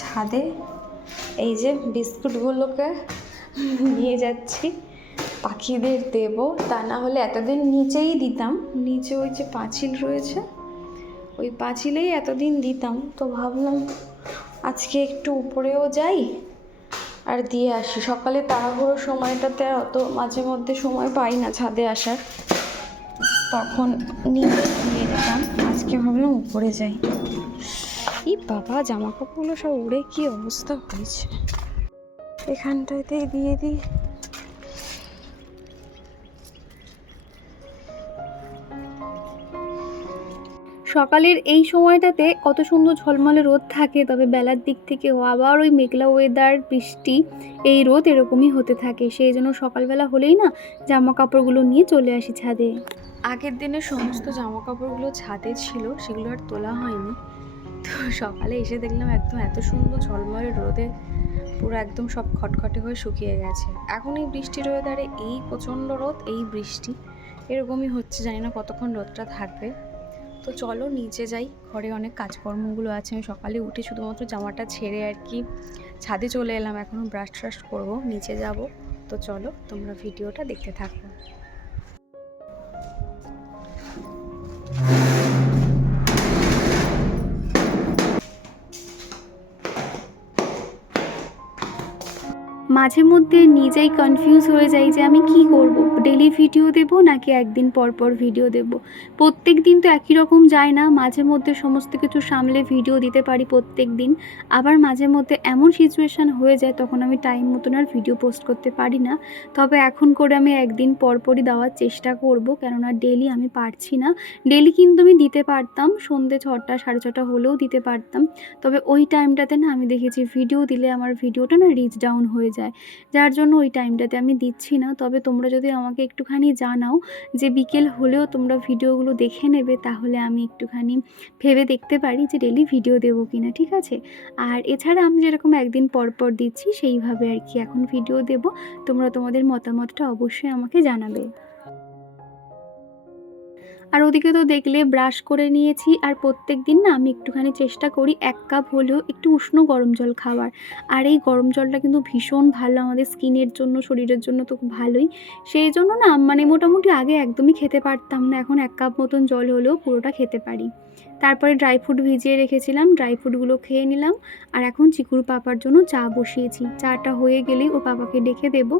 ছাদে। এই যে বিস্কুটগুলোকে নিয়ে যাচ্ছি, পাখিদের দেব। তা না হলে এতদিন নিচেই দিতাম, নিচে ওই যে পাঁচিল রয়েছে, ওই পাঁচিলেই এতদিন দিতাম। তো ভাবলাম আজকে একটু উপরেও যাই আর দিয়ে আসি। সকালে তাড়াহুড়ো সময়টাতে অত মাঝে মধ্যে সময় পাই না ছাদে আসার, তখন নিচে দিয়ে দিতাম। আজকে ভাবলাম উপরে যাই। এই বাবা, জামা কাপড়গুলো সব উড়ে কি অবস্থা হয়েছে। এখানটাতেই দিয়ে দিই। সকালের এই সময়টাতে কত সুন্দর ঝলমলে রোদ থাকে, তবে বেলার দিক থেকে আবার ওই মেঘলা ওয়েদার, বৃষ্টি, এই রোদ এরকমই হতে থাকে। সেই জন্য সকালবেলা হলেই না জামা কাপড়গুলো নিয়ে চলে আসি ছাদে। আগের দিনের সমস্ত জামা কাপড়গুলো ছাদে ছিল, সেগুলো আর তোলা হয়নি। তো সকালে এসে দেখলাম একদম এত সুন্দর ঝলমলে রোদে পুরো একদম সব খটখটে হয়ে শুকিয়ে গেছে। এখন এই বৃষ্টির ওয়েদারে এই প্রচণ্ড রোদ, এই বৃষ্টি এরকমই হচ্ছে। জানি না কতক্ষণ রোদটা থাকবে। তো চলো নিচে যাই, ঘরে অনেক কাজকর্মগুলো আছে। আমি সকালে উঠে শুধুমাত্র জামাটা ছেড়ে আর কি ছাদে চলে এলাম, এখনও ব্রাশ ট্রাশ করবো, নিচে যাব। তো চলো তোমরা ভিডিওটা দেখতে থাকো। মাঝে মধ্যে নিজেই কনফিউজ হয়ে যাই যে আমি কি করব, ডেলি ভিডিও দেব নাকি একদিন পর পর ভিডিও দেব। প্রত্যেক দিন তো একই রকম যায় না, মাঝে মধ্যে সমস্ত কিছু সামলে ভিডিও দিতে পারি প্রত্যেক দিন। আবার মাঝে মধ্যে এমন সিচুয়েশান হয়ে যায় তখন আমি টাইম মতন আর ভিডিও পোস্ট করতে পারি না। তবে এখন করে আমি একদিন পরপরই দেওয়ার চেষ্টা করব, কেননা ডেলি আমি পারছি না। ডেলি কিন্তু আমি দিতে পারতাম, সন্ধ্যে 6টা 6:30 হলেও দিতে পারতাম। তবে ওই টাইমটাতে না আমি দেখেছি ভিডিও দিলে আমার ভিডিওটা না রিচ ডাউন হয়ে যায়, যার জন্য ওই টাইমটাতে আমি দিচ্ছি না। তবে তোমরা যদি আমাকে একটুখানি জানাও যে বিকেল হলেও তোমরা ভিডিওগুলো দেখে নেবে, তাহলে আমি একটুখানি ভেবে দেখতে পারি যে ডেলি ভিডিও দেবো কিনা, ঠিক আছে? আর এছাড়া আমি যেরকম একদিন পর পর দিচ্ছি সেইভাবে আর কি এখন ভিডিও দেব। তোমরা তোমাদের মতামতটা অবশ্যই আমাকে জানাবে। আর ওদিকে তো দেখলে ব্রাশ করে নিয়েছি। আর প্রত্যেক দিন না আমি একটুখানি চেষ্টা করি 1 কাপ হলেও একটু উষ্ণ গরম জল খাওয়ার। আর এই গরম জলটা কিন্তু ভীষণ ভালো আমাদের স্কিনের জন্য, শরীরের জন্য তো খুব ভালোই। সেই জন্য না মানে মোটামুটি আগে একদমই খেতে পারতাম না, এখন 1 কাপ মতন জল হলেও পুরোটা খেতে পারি। তারপরে ড্রাই ফ্রুট ভিজিয়ে রেখেছিলাম, ড্রাই ফ্রুটগুলো খেয়ে নিলাম। আর এখন চিকুর পাপার জন্য চা বসিয়েছি। চাটা হয়ে গেলেই ওর পাপাকে ডেকে দেবো,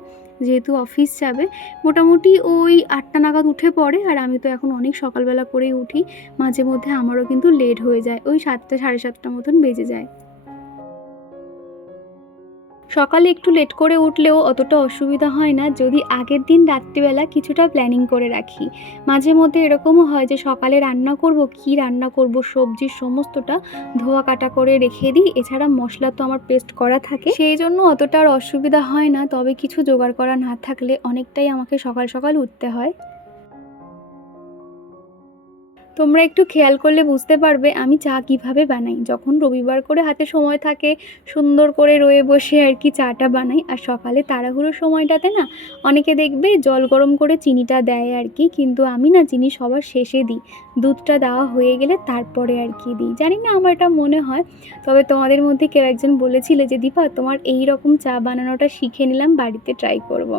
যেহেতু অফিস যাবে। মোটামুটি ওই 8টা নাগাদ উঠে পড়ে, আর আমি তো এখন অনেক সকালবেলা করেই উঠি। মাঝে মধ্যে আমারও কিন্তু লেট হয়ে যায়, ওই 7টা 7:30 মতন বেজে যায়। সকালে একটু লেট করে উঠলেও অতটা অসুবিধা হয় না, যদি আগের দিন রাত্রিবেলা কিছুটা প্ল্যানিং করে রাখি। মাঝে মধ্যে এরকমও হয় যে সকালে রান্না করব, কি রান্না করব, সবজির সমস্তটা ধোয়া কাটা করে রেখে দিই। এছাড়া মশলা তো আমার পেস্ট করা থাকে, সেই জন্য অতটা আর অসুবিধা হয় না। তবে কিছু জোগাড় করা না থাকলে অনেকটাই আমাকে সকাল সকাল উঠতে হয়। তোমরা একটু খেয়াল করলে বুঝতে পারবে আমি চা কিভাবে বানাই। যখন রবিবার করে হাতে সময় থাকে, সুন্দর করে রয়ে বসে আর কি চাটা বানাই। আর সকালে তাড়াহুড়োর সময়টাতে না অনেকে দেখবে জল গরম করে চিনিটা দেয় আর কি, কিন্তু আমি না চিনি সবার শেষে দিই। দুধটা দেওয়া হয়ে গেলে তারপরে আর কি দিই, জানি না আমার এটা মনে হয়। তবে তোমাদের মধ্যে কেউ একজন বলেছিলে যে দীপা তোমার এই রকম চা বানানোটা শিখে নিলাম, বাড়িতে ট্রাই করব।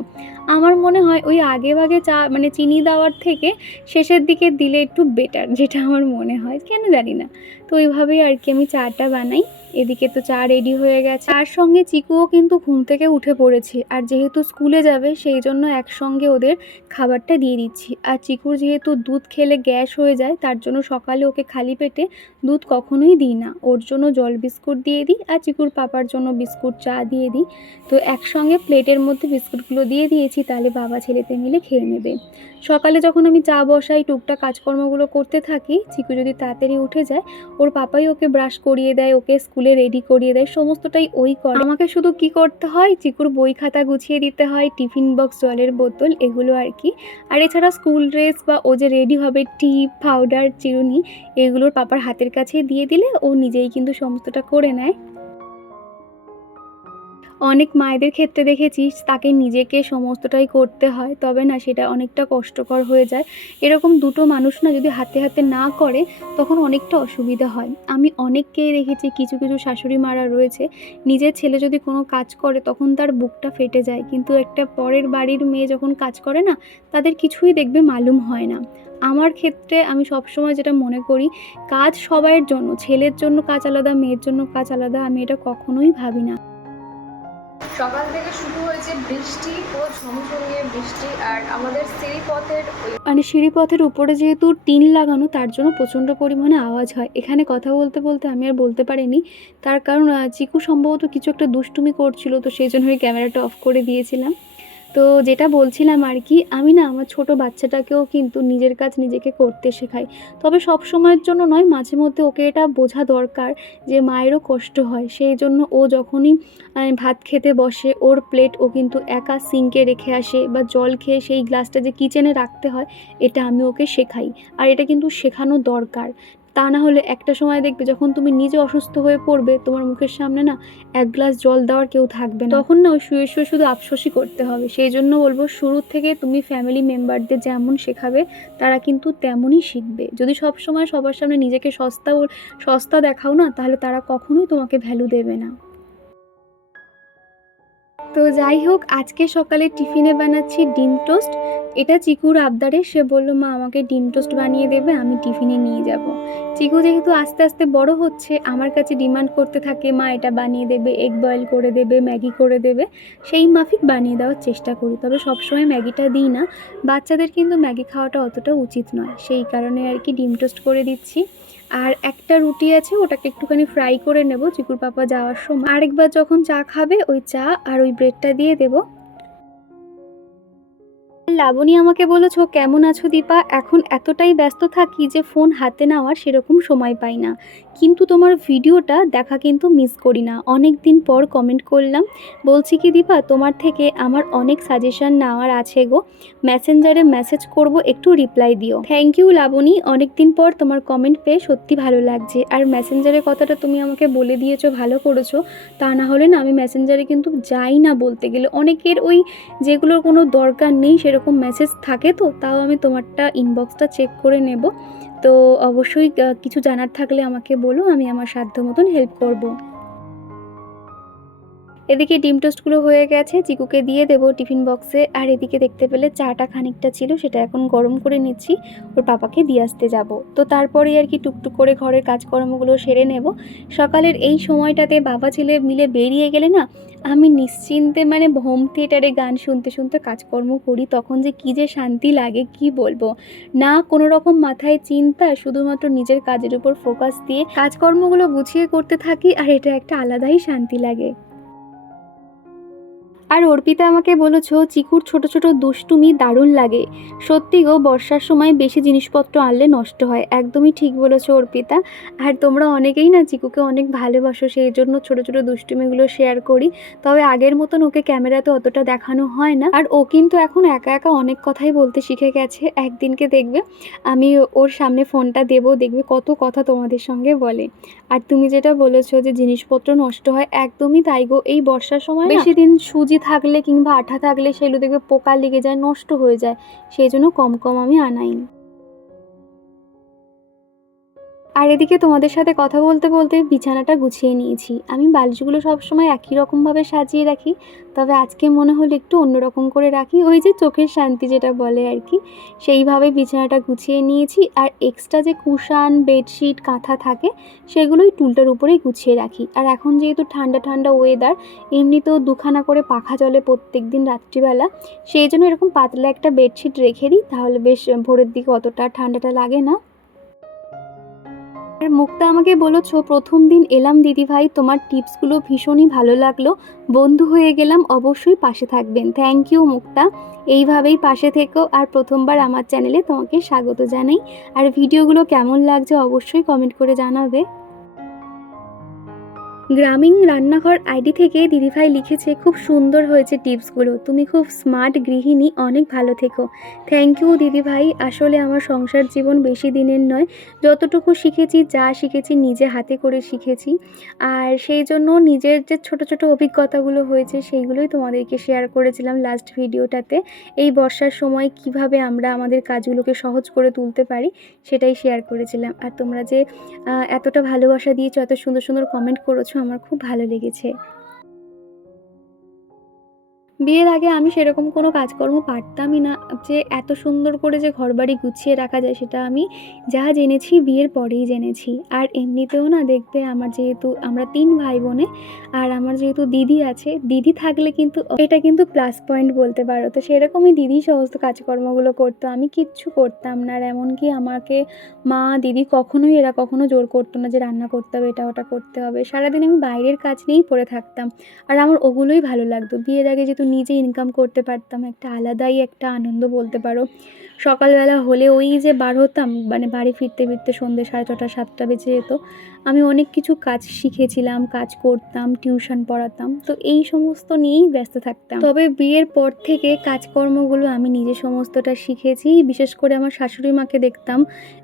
আমার মনে হয় ওই আগে ভাগে চা মানে চিনি দেওয়ার থেকে শেষের দিকে দিলে একটু বেটার, যেটা আমার মনে হয়, কেন জানি না। তো ওইভাবেই আর কি আমি চাটা বানাই। এদিকে তো চা রেডি হয়ে গেছে, তার সঙ্গে চিকুও কিন্তু ঘুম থেকে উঠে পড়েছে। আর যেহেতু স্কুলে যাবে সেই জন্য একসঙ্গে ওদের খাবারটা দিয়ে দিচ্ছি। আর চিকুর যেহেতু দুধ খেলে গ্যাস হয়ে যায়, তার জন্য সকালে ওকে খালি পেটে দুধ কখনোই দিই না। ওর জন্য জল বিস্কুট দিয়ে দিই, আর চিকুর পাপার জন্য বিস্কুট চা দিয়ে দিই। তো একসঙ্গে প্লেটের মধ্যে বিস্কুটগুলো দিয়ে দিয়েছি, তাহলে বাবা ছেলেতে মিলে খেয়ে নেবে। সকালে যখন আমি চা বসাই, টুকটাক কাজকর্মগুলো করতে থাকি, চিকু যদি তাড়াতাড়ি উঠে যায়, ওর পাপাই ওকে ব্রাশ করিয়ে দেয়, ওকে স্কুলে রেডি করিয়ে দেয়, সমস্তটাই ওই করে। আমাকে শুধু কি করতে হয়, চিকুর বই খাতা গুছিয়ে দিতে হয়, টিফিন বক্স, জলের বোতল, এগুলো আর কি। আর এছাড়া স্কুল ড্রেস বা ও যে রেডি হবে, টিপ, পাউডার, চিরুনি, এগুলোর পাপার হাতের কাছে দিয়ে দিলে ও নিজেই কিন্তু সমস্তটা করে নেয়। অনেক মায়েদের ক্ষেত্রে দেখেছিস তাকে নিজেকে সমস্তটাই করতে হয়, তবে না সেটা অনেকটা কষ্টকর হয়ে যায়। এরকম দুটো মানুষ না যদি হাতে হাতে না করে তখন অনেকটা অসুবিধা হয়। আমি অনেককেই দেখেছি, কিছু কিছু শাশুড়ি মারা রয়েছে, নিজের ছেলে যদি কোনো কাজ করে তখন তার বুকটা ফেটে যায়, কিন্তু একটা পরের বাড়ির মেয়ে যখন কাজ করে না, তাদের কিছুই দেখবে মালুম হয় না। আমার ক্ষেত্রে আমি সবসময় যেটা মনে করি, কাজ সবাইয়ের জন্য, ছেলের জন্য কাজ আলাদা, মেয়ের জন্য কাজ আলাদা, আমি এটা কখনোই ভাবি না। সকাল থেকে শুরু হয়েছে বৃষ্টি, পুরো ঝমঝমিয়ে বৃষ্টি। আর আমাদের সিঁড়িপথের মানে সিঁড়িপথের উপরে যেহেতু টিন লাগানো, তার জন্য প্রচণ্ড পরিমাণে আওয়াজ হয়। এখানে কথা বলতে বলতে আমি আর বলতে পারিনি, তার কারণ চিকু সম্ভবত কিছু একটা দুষ্টুমি করছিল, তো সেই জন্য ক্যামেরাটা অফ করে দিয়েছিলাম। তো যেটা বলছিলাম আর কি, আমি না আমার ছোট বাচ্চাটাকেও কিন্তু নিজের কাজ নিজেকে করতে শেখাই। তবে সব সময়ের জন্য নয়, মাঝে মধ্যে ওকে এটা বোঝা দরকার যে মায়েরও কষ্ট হয়। সেই জন্য ও যখনই ভাত খেতে বসে, ওর প্লেট ও কিন্তু একা সিঙ্কে রেখে আসে, বা জল খেয়ে সেই গ্লাসটা যে কিচেনে রাখতে হয়, এটা আমি ওকে শেখাই। আর এটা কিন্তু শেখানো দরকার। তা না হলে একটা সময় দেখবে যখন তুমি নিজে অসুস্থ হয়ে পড়বে, তোমার মুখের সামনে না এক গ্লাস জল দেওয়ার কেউ থাকবে না, তখন না ওই শুয়ে শুয়ে শুধু আফসোসই করতে হবে। সেই জন্য বলবো, শুরু থেকে তুমি ফ্যামিলি মেম্বারদের যেমন শেখাবে তারা কিন্তু তেমনই শিখবে। যদি সব সময় সবার সামনে নিজেকে সস্তা দেখাও না, তাহলে তারা কখনোই তোমাকে ভ্যালু দেবে না। তো যাই হোক, আজকে সকালে টিফিনে বানাচ্ছি ডিম টোস্ট। এটা চিকুর আবদারে, সে বলল মা আমাকে ডিম টোস্ট বানিয়ে দেবে, আমি টিফিনে নিয়ে যাব। চিকু যেহেতু আস্তে আস্তে বড় হচ্ছে, আমার কাছে ডিমান্ড করতে থাকে মা এটা বানিয়ে দেবে, এগ বয়েল করে দেবে, ম্যাগি করে দেবে। সেই মাফিক বানিয়ে দেওয়ার চেষ্টা করি, তবে সবসময় ম্যাগিটা দিই না। বাচ্চাদের কিন্তু ম্যাগি খাওয়াটা অতটা উচিত নয়, সেই কারণে আর কি ডিম টোস্ট করে দিচ্ছি। আর একটা রুটি আছে, ওটাকে একটুখানি ফ্রাই করে নেব চিকুর পাপা যাওয়ার সময়। আরেকবার যখন চা খাবে, ওই চা আর ওই ব্রেডটা দিয়ে দেবো। লাবণী আমাকে বলেছো কেমন আছো দীপা, এখন এতটাই ব্যস্ত থাকি যে ফোন হাতে নেওয়ার সেরকম সময় পাই না, কিন্তু তোমার ভিডিওটা দেখা কিন্তু মিস করি না। অনেক দিন পর কমেন্ট করলাম, বলছি কি দীপা, তোমার থেকে আমার অনেক সাজেশন নেওয়ার আছে গো, মেসেঞ্জারে মেসেজ করব, একটু রিপ্লাই দিও। থ্যাংক ইউ লাবণী, অনেক দিন পর তোমার কমেন্ট পেয়ে সত্যি ভালো লাগছে। আর মেসেঞ্জারের কথাটা তুমি আমাকে বলে দিয়েছো, ভালো করেছো। তা না হলে না আমি মেসেঞ্জারে কিন্তু যাই না, বলতে গেলে অনেকের ওই যেগুলোর কোনো দরকার নেই সেরকম মেসেজ থাকে, তো তাও আমি তোমারটা ইনবক্সটা চেক করে নেব। তো অবশ্যই কিছু জানার থাকলে আমাকে বলো, আমি আমার সাধ্য মতন হেল্প করব। এদিকে ডিম টোস্টগুলো হয়ে গেছে, চিকুকে দিয়ে দেবো টিফিন বক্সে। আর এদিকে দেখতে পেলে চাটা খানিকটা ছিল, সেটা এখন গরম করে নিচ্ছি, ওর পাপাকে দিয়ে আসতে যাব। তো তারপরেই আর কি টুকটুক করে ঘরের কাজকর্মগুলো সেরে নেব। সকালের এই সময়টাতে বাবা ছেলে মিলে বেরিয়ে গেলে না, আমি নিশ্চিন্তে মানে হোম থিয়েটারে গান শুনতে শুনতে কাজকর্ম করি, তখন যে কী যে শান্তি লাগে কি বলবো। না কোনো রকম মাথায় চিন্তা, শুধুমাত্র নিজের কাজের উপর ফোকাস দিয়ে কাজকর্মগুলো গুছিয়ে করতে থাকি, আর এটা একটা আলাদাই শান্তি লাগে। আর অর্পিতা আমাকে বলেছো চিকুর ছোট ছোট দুষ্টুমি দারুণ লাগে। সত্যি গো, বর্ষার সময় বেশি জিনিসপত্র আনলে নষ্ট হয়, একদমই ঠিক বলেছো অর্পিতা। আর তোমরা অনেকেই না চিকুকে অনেক ভালোবাসো, সেই জন্য ছোট ছোট দুষ্টুমিগুলো শেয়ার করি। তবে আগের মতন ওকে ক্যামেরাতে অতটা দেখানো হয় না। আর ও কিন্তু এখন একা একা অনেক কথাই বলতে শিখে গেছে। একদিনকে দেখবে আমি ওর সামনে ফোনটা দেবো, দেখবে কত কথা তোমাদের সঙ্গে বলে। আর তুমি যেটা বলেছো যে জিনিসপত্র নষ্ট হয়, একদমই তাই গো। এই বর্ষার সময় বেশি দিন সুজি থাকলে কিংবা আঠা থাকলে সেগুলো দেখবে পোকা লেগে যায়, নষ্ট হয়ে যায়, সেই জন্য কম কম আমি আনাই। আর এদিকে তোমাদের সাথে কথা বলতে বলতে বিছানাটা গুছিয়ে নিয়েছি। আমি বালিশগুলো সবসময় একই রকমভাবে সাজিয়ে রাখি, তবে আজকে মনে হলো একটু অন্যরকম করে রাখি, ওই যে চোখের শান্তি যেটা বলে আর কি, সেইভাবে বিছানাটা গুছিয়ে নিয়েছি। আর এক্সট্রা যে কুশান, বেডশিট, কাঁথা থাকে সেগুলোই টুলটার উপরেই গুছিয়ে রাখি। আর এখন যেহেতু ঠান্ডা ঠান্ডা ওয়েদার, এমনিতেও দুখানা করে পাখা চলে প্রত্যেক দিন রাত্রিবেলা, সেই জন্য এরকম পাতলা একটা বেডশিট রেখে দিই, তাহলে বেশ ভোরের দিকে অতটা ঠান্ডাটা লাগে না। আর মুক্তা আমাকে বলেছো প্রথম দিন এলাম দিদিভাই, তোমার টিপসগুলো ভীষণই ভালো লাগলো, বন্ধু হয়ে গেলাম, অবশ্যই পাশে থাকবেন। থ্যাংক ইউ মুক্তা, এইভাবেই পাশে থেকো। আর প্রথমবার আমার চ্যানেলে তোমাকে স্বাগত জানাই। আর ভিডিওগুলো কেমন লাগছে অবশ্যই কমেন্ট করে জানাবে। গ্রামীণ রান্নাঘর আইডি থেকে দিদিভাই লিখেছে, খুব সুন্দর হয়েছে টিপসগুলো, তুমি খুব স্মার্ট গৃহিণী, অনেক ভালো থেকো। থ্যাংক ইউ দিদিভাই। আসলে আমার সংসার জীবন বেশি দিনের নয়, যতটুকু শিখেছি, যা শিখেছি নিজে হাতে করে শিখেছি। আর সেই জন্য নিজের যে ছোট ছোট অভিজ্ঞতাগুলো হয়েছে সেইগুলোই তোমাদেরকে শেয়ার করেছিলাম লাস্ট ভিডিওটাতে। এই বর্ষার সময় কিভাবে আমরা আমাদের কাজগুলোকে সহজ করে তুলতে পারি সেটাই শেয়ার করেছিলাম। আর তোমরা যে এতটা ভালোবাসা দিয়েছো, এত সুন্দর সুন্দর কমেন্ট করেছো, আমার খুব ভালো লেগেছে। বিয়ের আগে আমি সেরকম কোনো কাজকর্ম পারতামই না, যে এত সুন্দর করে যে ঘরবাড়ি গুছিয়ে রাখা যায় সেটা আমি যা জেনেছি বিয়ের পরেই জেনেছি। আর এমনিতেও না দেখবে, আমার যেহেতু আমরা 3 ভাই বোনে, আর আমার যেহেতু দিদি আছে, দিদি থাকলে কিন্তু এটা কিন্তু প্লাস পয়েন্ট বলতে পারো। তো সেরকমই দিদি সমস্ত কাজকর্মগুলো করতো, আমি কিচ্ছু করতাম না। আর এমনকি আমাকে মা দিদি কখনোই এরা কখনো জোর করতো না যে রান্না করতে হবে, এটা ওটা করতে হবে। সারাদিন আমি বাইরের কাজ নিয়েই পড়ে থাকতাম, আর আমার ওগুলোই ভালো লাগতো। বিয়ের আগে যেহেতু নিজে ইনকাম করতে পারতাম, একটা আলাদাই একটা আনন্দ বলতে পারো। সকালবেলা হলে ওই যে বার হতাম, মানে বাড়ি ফিরতে ফিরতে সন্ধ্যে 6:30 7টা বেজে যেত। আমি অনেক কিছু কাজ শিখেছিলাম, কাজ করতাম, টিউশন পড়াতাম, তো এই সমস্ত নিয়েই ব্যস্ত থাকতাম। তবে বিয়ের পর থেকে কাজকর্মগুলো আমি নিজে সমস্তটা শিখেছি। বিশেষ করে আমার শাশুড়ি মাকে দেখতাম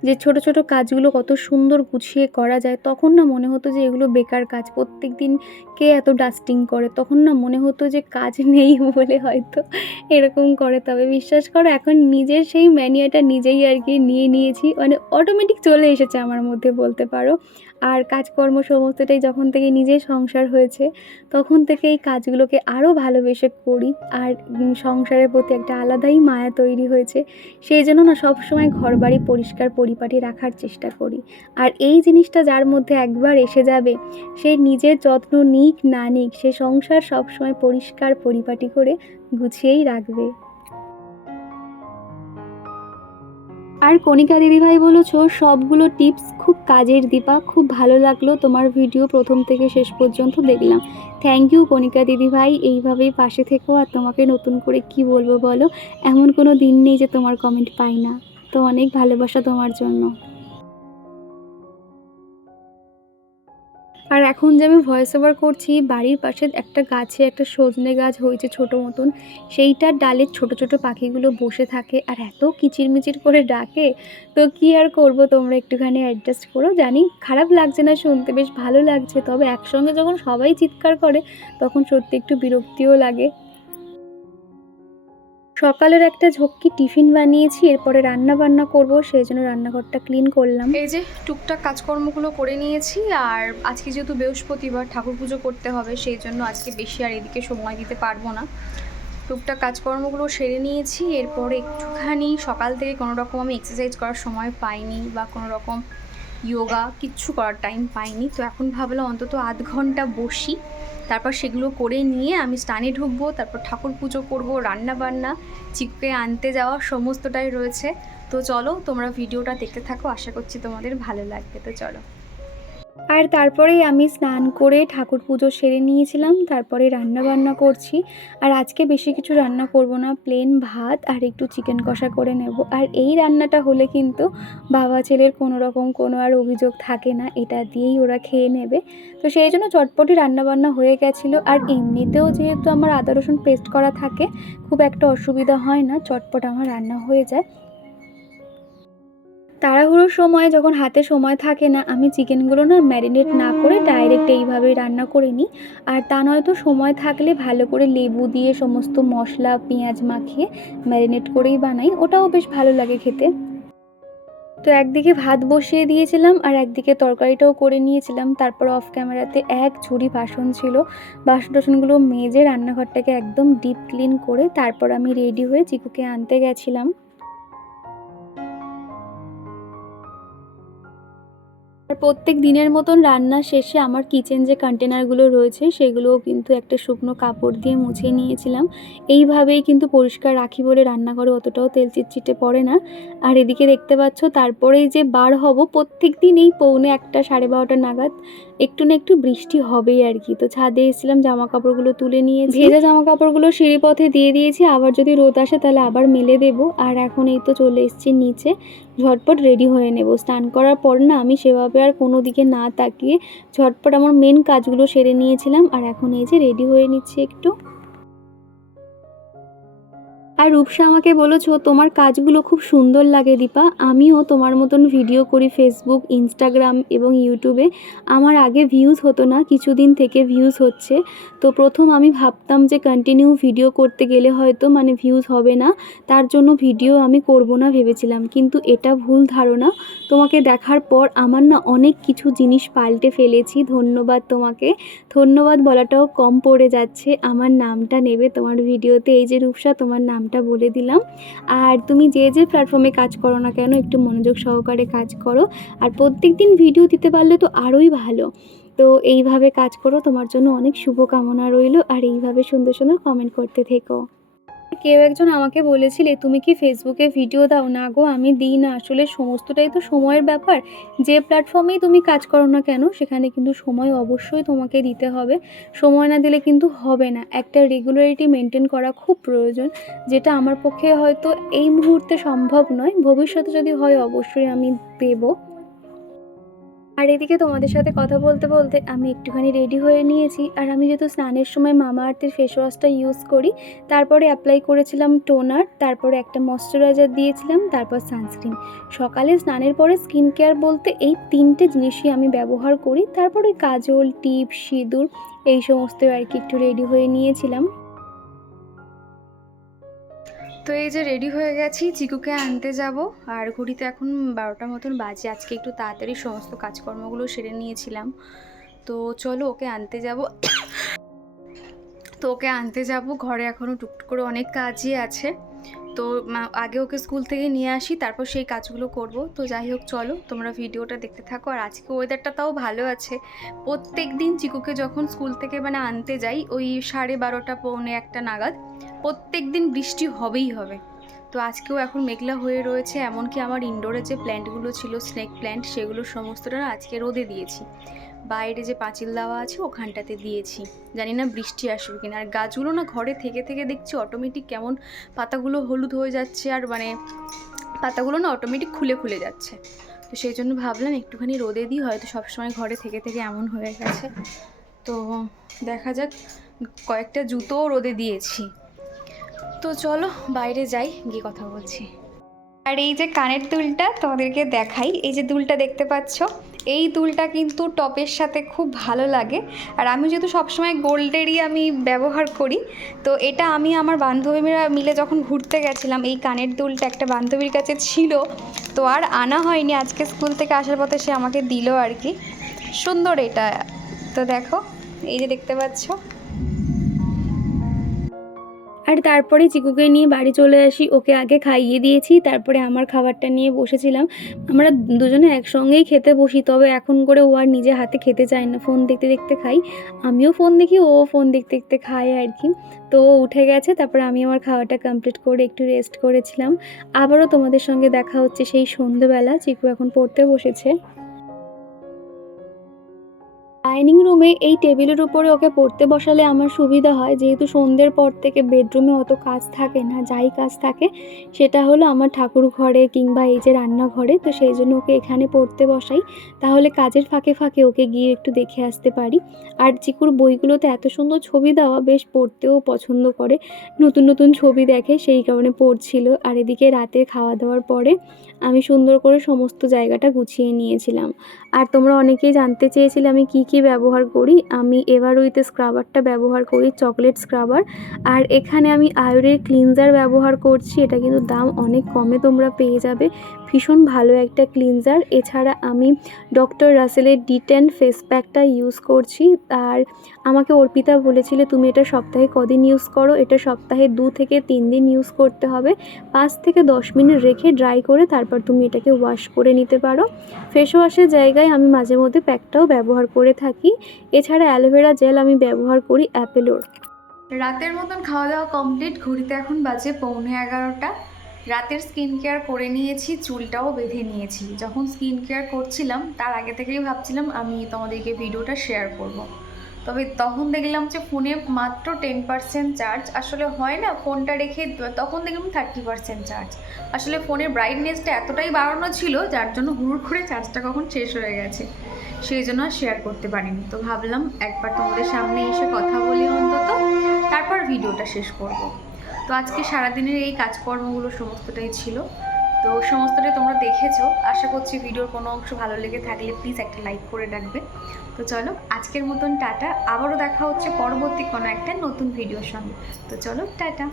যে ছোট ছোট কাজগুলো কত সুন্দর গুছিয়ে করা যায়, তখন না মনে হতো যে এগুলো বেকার কাজ, প্রত্যেক দিন কে এত ডাস্টিং করে, তখন না মনে হতো যে কাজ নেই বলে হয়তো এরকম করে। তবে বিশ্বাস করো, এখন নিজের সেই ম্যানিয়াটা নিজেই আর কি নিয়ে নিয়েছি, মানে অটোমেটিক চলে এসেছে আমার মধ্যে বলতে পারো। আর কাজকর্ম সমস্তটাই যখন থেকে নিজের সংসার হয়েছে, তখন থেকে এই কাজগুলোকে আরও ভালোবেসে করি। আর সংসারের প্রতি একটা আলাদাই মায়া তৈরি হয়েছে। সেই জন্য না সবসময় ঘরবাড়ি পরিষ্কার পরিপাটি রাখার চেষ্টা করি। আর এই জিনিসটা যার মধ্যে একবার এসে যাবে, সে নিজের যত্ন নিক না নিক, সে সংসার সবসময় পরিষ্কার পরিপাটি করে গুছিয়েই রাখবে। আর কণিকা দিদিভাই বলেছো, সবগুলো টিপস খুব কাজের দীপা, খুব ভালো লাগলো তোমার ভিডিও প্রথম থেকে শেষ পর্যন্ত দেখলাম। থ্যাংক ইউ কণিকা দিদিভাই, এইভাবেই পাশে থেকো। আর তোমাকে নতুন করে কি বলবো বলো, এমন কোনো দিন নেই যে তোমার কমেন্ট পাই না। তো অনেক ভালোবাসা তোমার জন্য। আর এখন যে আমি ভয়েস ওভার করছি, বাড়ির পাশে একটা গাছে একটা সজনে গাছ হয়েছে ছোটো মতন, সেইটার ডালে ছোট ছোট পাখিগুলো বসে থাকে আর এত কিচিরমিচির করে ডাকে। তো কি আর করব, তোমরা একটুখানি অ্যাডজাস্ট করো। জানি খারাপ লাগছে না শুনতে, বেশ ভালো লাগছে। তবে একসঙ্গে যখন সবাই চিৎকার করে তখন সত্যি একটু বিরক্তিও লাগে। সকালের একটা ঝক্কি টিফিন বানিয়েছি, এরপরে রান্না বান্না করব, সেই জন্য রান্নাঘরটা ক্লিন করলাম। এই যে টুকটাক কাজকর্মগুলো করে নিয়েছি। আর আজকে যেহেতু বৃহস্পতিবার, ঠাকুর পুজো করতে হবে, সেই জন্য আজকে বেশি আর এদিকে সময় দিতে পারবো না। টুকটাক কাজকর্মগুলো সেরে নিয়েছি। এরপরে একটুখানি সকাল থেকে কোনো রকম আমি এক্সারসাইজ করার সময় পাইনি, বা কোনো রকম যোগা কিচ্ছু করার টাইম পাইনি। তো এখন ভাবলাম অন্তত আধ ঘন্টা বসি, তারপর সেগুলো করে নিয়ে আমি স্নানে ঢুকবো, তারপর ঠাকুর পুজো করবো, রান্না বান্না, চিকুকে আনতে যাওয়া, সমস্তটাই রয়েছে। তো চলো তোমরা ভিডিওটা দেখতে থাকো, আশা করছি তোমাদের ভালো লাগবে। তো চলো। আর তারপরেই আমি স্নান করে ঠাকুর পুজো সেরে নিয়েছিলাম, তারপরে রান্না বান্না করছি। আর আজকে বেশি কিছু রান্না করব না, প্লেন ভাত আর একটু চিকেন কষা করে নেব। আর এই রান্নাটা হলে কিন্তু বাবা ছেলের কোনো রকম কোনো আর অভিযোগ থাকে না, এটা দিয়েই ওরা খেয়ে নেবে। তো সেই জন্য চটপটি রান্নাবান্না হয়ে গেছিলো। আর এমনিতেও যেহেতু আমার আদা রসুন পেস্ট করা থাকে, খুব একটা অসুবিধা হয় না, চটপট আমার রান্না হয়ে যায়। তাড়াহুড়োর সময় যখন হাতে সময় থাকে না, আমি চিকেনগুলো না ম্যারিনেট না করে ডাইরেক্ট এইভাবেই রান্না করে নিই। আর তা নয়তো সময় থাকলে ভালো করে লেবু দিয়ে সমস্ত মশলা পেঁয়াজ মাখিয়ে ম্যারিনেট করেই বানাই, ওটাও বেশ ভালো লাগে খেতে। তো একদিকে ভাত বসিয়ে দিয়েছিলাম আর একদিকে তরকারিটাও করে নিয়েছিলাম। তারপর অফ ক্যামেরাতে এক ঝুড়ি বাসন ছিল, বাসন টাসনগুলো মেজে রান্নাঘরটাকে একদম ডিপ ক্লিন করে তারপর আমি রেডি হয়ে চিকুকে আনতে গেছিলাম। আর প্রত্যেক দিনের মতন রান্না শেষে আমার কিচেন যে কন্টেনারগুলো রয়েছে সেগুলোও কিন্তু একটা শুকনো কাপড় দিয়ে মুছে নিয়েছিলাম। এইভাবেই কিন্তু পরিষ্কার রাখি বলে রান্নাঘরে অতটাও তেল চিটচিটে পড়ে না। আর এদিকে দেখতে পাচ্ছ, তারপরেই যে বার হব, প্রত্যেক দিন এই 1:45 12:30 নাগাদ একটু না একটু বৃষ্টি হবেই আর কি। তো ছাদে এসেছিলাম, জামা কাপড়গুলো তুলে নিয়েছি, ভেজা জামা কাপড়গুলো সিঁড়ি পথে দিয়ে দিয়েছি, আবার যদি রোদ আসে তাহলে আবার মেলে দেবো। আর এখন এই তো চলে এসেছি নিচে, ঝটপট রেডি হয়ে নেব। স্নান করার পর না আমি সেভাবে আর কোনো দিকে না তাকিয়ে ঝটপট আমার মেন কাজগুলো সেরে নিয়েছিলাম। আর এখন এই যে রেডি হয়ে নিচ্ছি একটু। আর রূপসা আমাকে বলেছো তোমার কাজগুলো খুব সুন্দর লাগে দীপা, আমিও তোমার মতন ভিডিও করি ফেসবুক, ইনস্টাগ্রাম এবং ইউটিউবে। আমার আগে ভিউজ হতো না, কিছুদিন থেকে ভিউজ হচ্ছে। তো প্রথম আমি ভাবতাম যে কন্টিনিউ ভিডিও করতে গেলে হয়তো মানে ভিউজ হবে না, তার জন্য ভিডিও আমি করব না ভেবেছিলাম, কিন্তু এটা ভুল ধারণা। তোমাকে দেখার পর আমার না অনেক কিছু জিনিস পাল্টে ফেলেছি। ধন্যবাদ তোমাকে, ধন্যবাদ বলাটাও কম পড়ে যাচ্ছে। আমার নামটা নেবে তোমার ভিডিওতে, এই যে রূপসা তোমার নামটা বলে দিলাম। আর তুমি যে যে প্ল্যাটফর্মে কাজ করো না কেন একটু মনোযোগ সহকারে কাজ করো, আর প্রত্যেক দিন ভিডিও দিতে পারলে তো আরোই ভালো। তো এইভাবে কাজ করো, তোমার জন্য অনেক শুভকামনা রইল। আর এইভাবে সুন্দর সুন্দর কমেন্ট করতে থেকো। কেউ একজন আমাকে বলেছিলে তুমি কি ফেসবুকে ভিডিও দাও? না গো, আমি দিই না। আসলে সমস্তটাই তো সময়ের ব্যাপার। যে প্ল্যাটফর্মেই তুমি কাজ করো না কেন সেখানে কিন্তু সময় অবশ্যই তোমাকে দিতে হবে। সময় না দিলে কিন্তু হবে না। একটা রেগুলারিটি মেনটেন করা খুব প্রয়োজন, যেটা আমার পক্ষে হয়তো এই মুহূর্তে সম্ভব নয়, ভবিষ্যতে যদি হয় অবশ্যই আমি দেবো। আর এদিকে তোমাদের সাথে কথা বলতে বলতে আমি একটুখানি রেডি হয়ে নিয়েছি। আর আমি যেহেতু স্নানের সময় মামা আর্থের ফেস ওয়াশটা ইউজ করি, তারপরে অ্যাপ্লাই করেছিলাম টোনার, তারপরে একটা ময়শ্চারাইজার দিয়েছিলাম, তারপর সানস্ক্রিন। সকালে স্নানের পরে স্কিন কেয়ার বলতে এই 3টে জিনিসই আমি ব্যবহার করি। তারপরে কাজল, টিপ, সিঁদুর এই সমস্ত আর কি একটু রেডি হয়ে নিয়েছিলাম। তো এই যে রেডি হয়ে গেছি, চিকুকে আনতে যাব। আর ঘড়িতে এখন 12টার মতন বাজে। আজকে একটু তাড়াতাড়ি সমস্ত কাজকর্মগুলো সেরে নিয়েছিলাম। তো চলো ওকে আনতে যাব। ঘরে এখনও টুকটুক করে অনেক কাজই আছে। তো আগে ওকে স্কুল থেকে নিয়ে আসি, তারপর সেই কাজগুলো করব। তো যাই হোক, চলো তোমরা ভিডিওটা দেখতে থাকো। আর আজকে ওয়েদারটা তাও ভালো আছে। প্রত্যেক দিন চিকুকে যখন স্কুল থেকে মানে আনতে যাই ওই 12:30 পৌনে 1টা নাগাদ, প্রত্যেক দিন বৃষ্টি হবেই হবে। তো আজকেও এখন মেঘলা হয়ে রয়েছে। এমনকি আমার ইনডোরে যে প্ল্যান্টগুলো ছিল, স্নেক প্ল্যান্ট, সেগুলো সমস্তটা না আজকে রোদে দিয়েছি। বাইরে যে পাঁচিল দেওয়া আছে ওখানটাতে দিয়েছি। জানি না বৃষ্টি আসবে কিনা। আর গাছগুলো না ঘরে থেকে থেকে দেখছি অটোমেটিক কেমন পাতাগুলো হলুদ হয়ে যাচ্ছে, আর মানে পাতাগুলো না অটোমেটিক খুলে খুলে যাচ্ছে। তো সেই জন্য ভাবলাম একটুখানি রোদে দিই, হয়তো সবসময় ঘরে থেকে থেকে এমন হয়ে গেছে। তো দেখা যাক, কয়েকটা জুতোও রোদে দিয়েছি। তো চলো বাইরে যাই, গিয়ে কথা বলছি। আর এই যে কানের দুলটা তোমাদেরকে দেখাই, এই যে দুলটা দেখতে পাচ্ছ, এই দুলটা কিন্তু টপের সাথে খুব ভালো লাগে। আর আমি যেহেতু সবসময় গোল্ডেরই আমি ব্যবহার করি, তো এটা আমি আমার বান্ধবীরা মিলে যখন ঘুরতে গেছিলাম, এই কানের দুলটা একটা বান্ধবীর কাছে ছিল, তো আর আনা হয়নি। আজকে স্কুল থেকে আসার পথে সে আমাকে দিল আর কি। সুন্দর এটা। তো দেখো, এই যে দেখতে পাচ্ছ। আর তারপরে চিকুকে নিয়ে বাড়ি চলে আসি। ওকে আগে খাইয়ে দিয়েছি, তারপরে আমার খাবারটা নিয়ে বসেছিলাম। আমরা দুজনে একসঙ্গেই খেতে বসি, তবে এখন করে ও আর নিজে হাতে খেতে চায় না, ফোন দেখতে দেখতে খাই। আমিও ফোন দেখি, ও ফোন দেখতে দেখতে খায় আর কি। তো ও উঠে গেছে, তারপরে আমি আমার খাওয়াটা কমপ্লিট করে একটু রেস্ট করেছিলাম। আবারও তোমাদের সঙ্গে দেখা হচ্ছে সেই সন্ধ্যেবেলা। চিকু এখন পড়তে বসেছে। ডাইনিং রুমে এই টেবিলের উপরে ওকে পড়তে বসালে আমার সুবিধা হয়, যেহেতু সন্ধ্যের পর থেকে বেডরুমে অত কাজ থাকে না, যাই কাজ থাকে সেটা হলো আমার ঠাকুর ঘরে কিংবা এই যে রান্নাঘরে। তো সেই জন্য ওকে এখানে পড়তে বসাই, তাহলে কাজের ফাঁকে ফাঁকে ওকে গিয়ে একটু দেখে আসতে পারি। আর চিকুর বইগুলোতে এত সুন্দর ছবি দেওয়া, বেশ পড়তেও পছন্দ করে, নতুন নতুন ছবি দেখে, সেই কারণে পড়ছিল। আর এদিকে রাতে খাওয়া দাওয়ার পরে আমি সুন্দর করে সমস্ত জায়গাটা গুছিয়ে নিয়েছিলাম। আর তোমরা অনেকেই জানতে চেয়েছিলে আমি কি কি ব্যবহার করি। আমি এভারউইথ স্ক্রাবারটা ব্যবহার করি, চকলেট স্ক্রাবার। আর এখানে আমি আয়ুরের ক্লিনজার ব্যবহার করছি, এটা কিন্তু দাম অনেক কমে তোমরা পেয়ে যাবে, ভীষণ ভালো একটা ক্লিনজার। এছাড়া আমি ডক্টর রাসেলের D10 ফেস প্যাকটা ইউজ করছি। আর আমাকে অর্পিতা বলেছিলে তুমি এটা সপ্তাহে কদিন ইউজ করো? এটা সপ্তাহে 2 থেকে 3 দিন ইউজ করতে হবে। 5 থেকে 10 মিনিট রেখে ড্রাই করে তারপর তুমি এটাকে ওয়াশ করে নিতে পারো। ফেস ওয়াশের জায়গায় আমি মাঝে মধ্যে প্যাকটাও ব্যবহার করে থাকি। এছাড়া অ্যালোভেরা জেল আমি ব্যবহার করি অ্যাপেলোর। রাতের মতন খাওয়া দাওয়া কমপ্লিট, ঘড়িতে এখন বাজে 11:15। রাতের স্কিন কেয়ার করে নিয়েছি, চুলটাও বেঁধে নিয়েছি। যখন স্কিন কেয়ার করছিলাম তার আগে থেকেই ভাবছিলাম আমি তোমাদেরকে ভিডিওটা শেয়ার করব। তবে তখন দেখলাম যে ফোনে মাত্র 10% চার্জ। আসলে হয় না, ফোনটা রেখে তখন দেখলাম 30% চার্জ। আসলে ফোনের ব্রাইটনেসটা এতটাই বাড়ানো ছিল যার জন্য হুড় করে চার্জটা কখন শেষ হয়ে গেছে, সেই জন্য আর শেয়ার করতে পারিনি। তো ভাবলাম একবার তোমাদের সামনে এসে কথা বলি অন্তত, তারপর ভিডিওটা শেষ করব। তো আজকে সারাদিনের এই কাজকর্মগুলো সমস্তটাই ছিল, তো সমস্তটাই তোমরা দেখেছো। আশা করছি ভিডিওর কোনো অংশ ভালো লেগে থাকলে প্লিজ একটা লাইক করে রাখবে। তো চলো আজকের মতন টাটা, আবারও দেখা হচ্ছে পরবর্তী কোনো একটা নতুন ভিডিওর সঙ্গে। তো চলো টাটা।